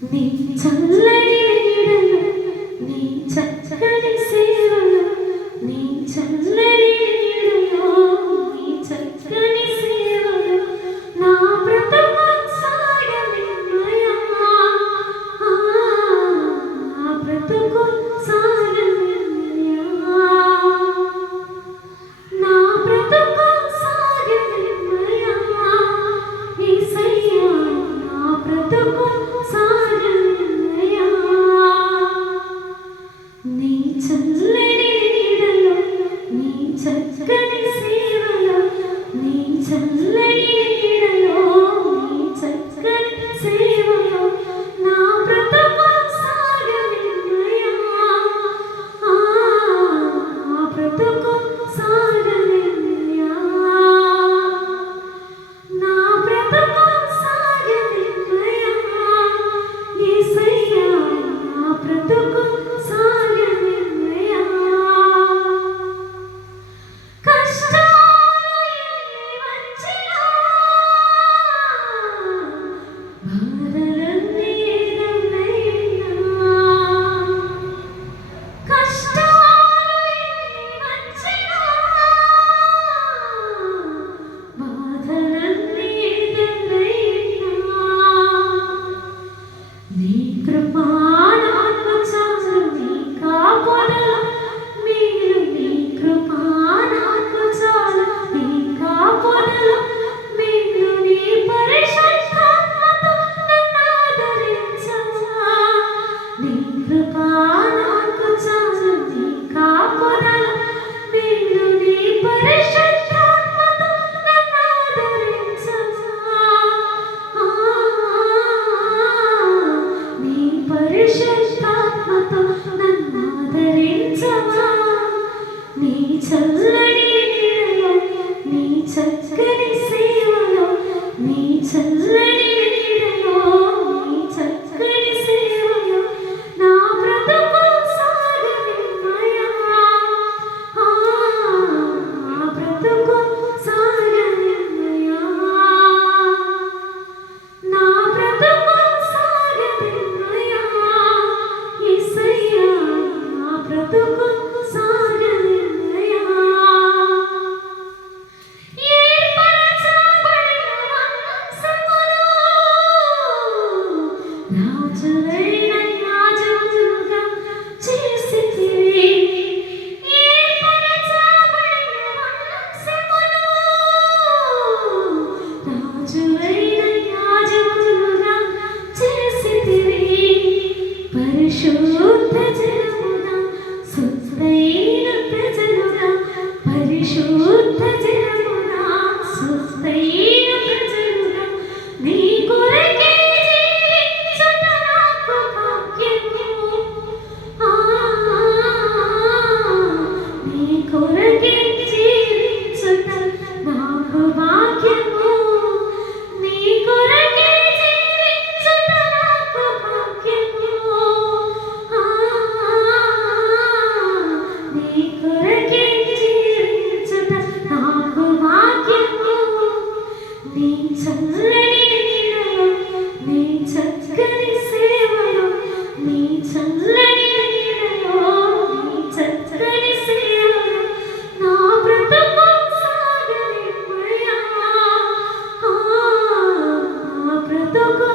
నీ చల్లని నీడలో నీ చక్కని సేవలో నీ చల్లని నీడలో నీ చక్కని సేవలో నా బ్రతుకు సాగనివ్వయా నా బ్రతుకు సాగనివ్వయా నా బ్రతుకు సాగనివ్వయా యేసయ్యా నా బ్రతుకు నీ చల్లని నీడలో నీ చక్కని సేవలో నీ చల్లని నీడలో నీ చక్కని సేవలో నా బ్రతుకు సాగనివ్వయా నా బ్రతుకు సాగనివ్వయా నా బ్రతుకు సాగనివ్వయా యేసయ్యా నా బ్రతుకు నీ చల్లని నీడలో నీ చక్కని సేవలో నీ చల్లని నీడలో నీ చక్కని సేవలో నా బ్రతుకు సాగనివ్వయా నా బ్రతుకు సాగనివ్వయా నా బ్రతుకు సాగనివ్వయా యేసయ్యా నా బ్రతుకు పరిశుద్ధ జనముగా సుస్థైన ప్రజలుగా పరిశుద్ధ జనముగా సుస్థైన ప్రజలుగా నీ కొరకే జీవించుట నాకు భాగ్యము నీ కొరకే జీవించుట నాకు భాగ్యము నీ కొరకే జీవించుట నాకు భాగ్యము నీ కొరకే జీవించుట నాకు భాగ్యము నీ చల్లని నీడలో నీ చక్కని సేవలో నీ చల్లని నీడలో నీ చక్కని సేవలో నా బ్రతుకు సాగనివ్వయా నా బ్రతుకు